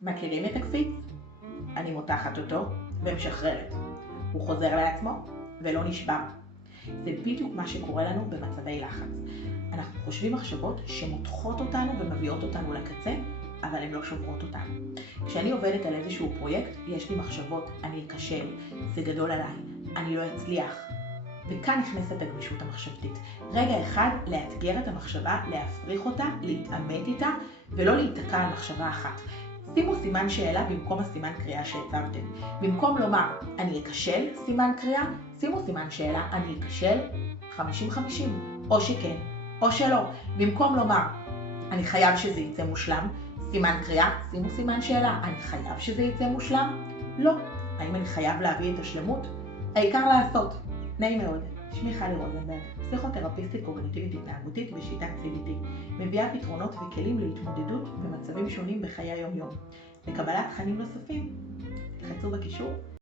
מכירים את הקפיץ? אני מותחת אותו ומשחררת. הוא חוזר לעצמו ולא נשבר. זה בדיוק מה שקורה לנו במצבי לחץ. אנחנו חושבים מחשבות שמותחות אותנו ומביאות אותנו לקצה, אבל הן לא שוברות אותנו. כשאני עובדת על איזשהו פרויקט, יש לי מחשבות, אני אכשל, זה גדול עליי, אני לא אצליח. וכאן נכנסת הגמישות המחשבתית. רגע אחד לאתגר את המחשבה, להפריך אותה, להתעמת איתה, ולא להיתקע על מחשבה אחת. שימו סימן שאלה במקום הסימן קריאה שהצבתם. במקום לומר, אני אכשל, סימן קריאה, שימו סימן שאלה, אני אכשל 50-50, או שכן, או שלא. במקום לומר, אני חייב שזה יצא מושלם, סימן קריאה, שימו סימן שאלה, אני חייב שזה יצא מושלם? לא. האם אני חייב להביא את השלמות? העיקר לעשות. נעים מאוד. שמי חלי רוזנברג, פסיכותרפיסטית קוגניטיבית התנהגותית בשיטת CBT, מביאה פתרונות וכלים להתמודדות במצבים שונים בחיי היום-יום. לקבלת תכנים נוספים, תחצו בקישור.